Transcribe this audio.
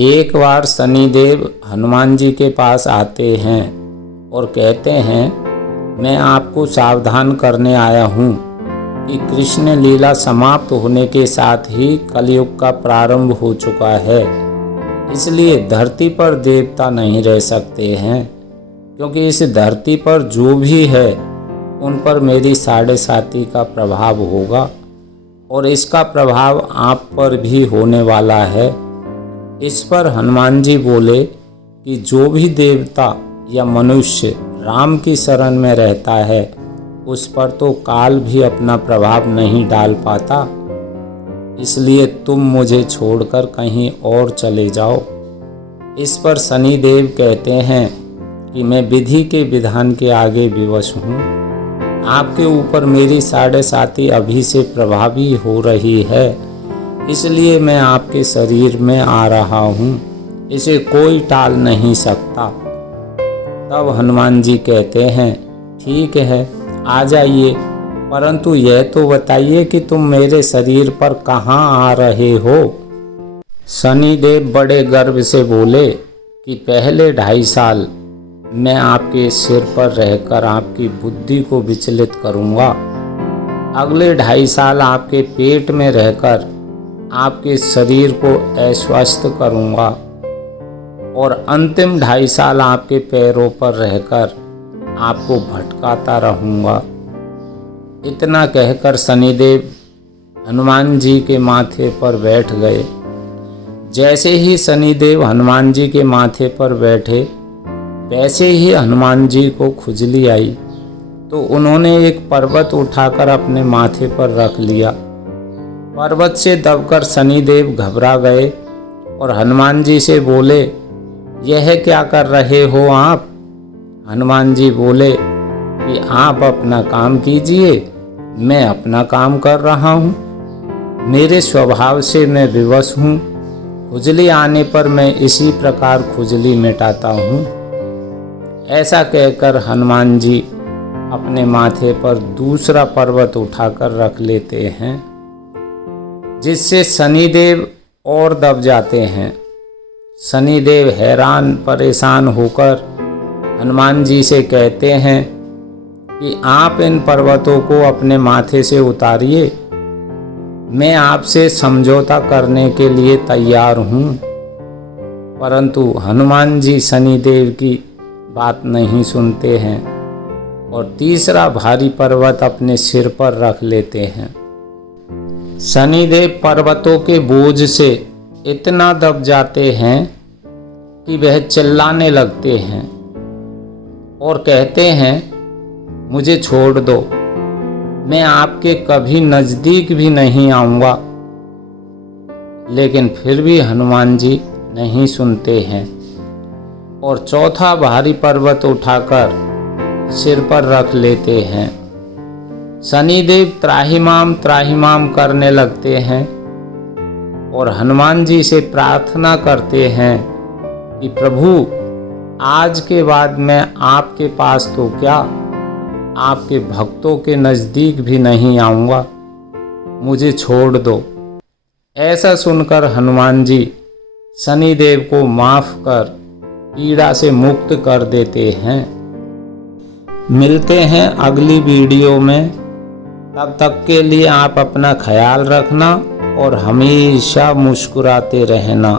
एक बार शनिदेव हनुमान जी के पास आते हैं और कहते हैं, मैं आपको सावधान करने आया हूँ कि कृष्ण लीला समाप्त होने के साथ ही कलयुग का प्रारंभ हो चुका है। इसलिए धरती पर देवता नहीं रह सकते हैं, क्योंकि इस धरती पर जो भी है उन पर मेरी 7.5 का प्रभाव होगा और इसका प्रभाव आप पर भी होने वाला है। इस पर हनुमान जी बोले कि जो भी देवता या मनुष्य राम की शरण में रहता है उस पर तो काल भी अपना प्रभाव नहीं डाल पाता, इसलिए तुम मुझे छोड़कर कहीं और चले जाओ। इस पर शनिदेव कहते हैं कि मैं विधि के विधान के आगे विवश हूँ। आपके ऊपर मेरी 7.5 अभी से प्रभावी हो रही है, इसलिए मैं आपके शरीर में आ रहा हूँ, इसे कोई टाल नहीं सकता। तब हनुमान जी कहते हैं, ठीक है, आ जाइए, परंतु यह तो बताइए कि तुम मेरे शरीर पर कहाँ आ रहे हो। शनिदेव बड़े गर्व से बोले कि पहले 2.5 साल मैं आपके सिर पर रहकर आपकी बुद्धि को विचलित करूँगा। अगले 2.5 साल आपके पेट में रहकर आपके शरीर को अस्वस्थ करूँगा और अंतिम 2.5 साल आपके पैरों पर रहकर आपको भटकाता रहूँगा। इतना कहकर शनिदेव हनुमान जी के माथे पर बैठ गए। जैसे ही शनिदेव हनुमान जी के माथे पर बैठे, वैसे ही हनुमान जी को खुजली आई, तो उन्होंने एक पर्वत उठाकर अपने माथे पर रख लिया। पर्वत से दबकर शनिदेव घबरा गए और हनुमान जी से बोले, यह क्या कर रहे हो आप? हनुमान जी बोले कि आप अपना काम कीजिए, मैं अपना काम कर रहा हूँ। मेरे स्वभाव से मैं विवश हूँ। खुजली आने पर मैं इसी प्रकार खुजली मिटाता हूँ। ऐसा कहकर हनुमान जी अपने माथे पर दूसरा पर्वत उठाकर रख लेते हैं, जिससे शनिदेव और दब जाते हैं। शनिदेव हैरान परेशान होकर हनुमान जी से कहते हैं कि आप इन पर्वतों को अपने माथे से उतारिए, मैं आपसे समझौता करने के लिए तैयार हूँ। परंतु हनुमान जी शनिदेव की बात नहीं सुनते हैं और तीसरा भारी पर्वत अपने सिर पर रख लेते हैं। शनिदेव पर्वतों के बोझ से इतना दब जाते हैं कि वह चिल्लाने लगते हैं और कहते हैं, मुझे छोड़ दो, मैं आपके कभी नज़दीक भी नहीं आऊँगा। लेकिन फिर भी हनुमान जी नहीं सुनते हैं और चौथा भारी पर्वत उठाकर सिर पर रख लेते हैं। शनिदेव त्राहिमाम करने लगते हैं और हनुमान जी से प्रार्थना करते हैं कि प्रभु, आज के बाद मैं आपके पास तो क्या, आपके भक्तों के नज़दीक भी नहीं आऊँगा, मुझे छोड़ दो। ऐसा सुनकर हनुमान जी शनिदेव को माफ़ कर पीड़ा से मुक्त कर देते हैं। मिलते हैं अगली वीडियो में, तब तक के लिए आप अपना ख्याल रखना और हमेशा मुस्कुराते रहना।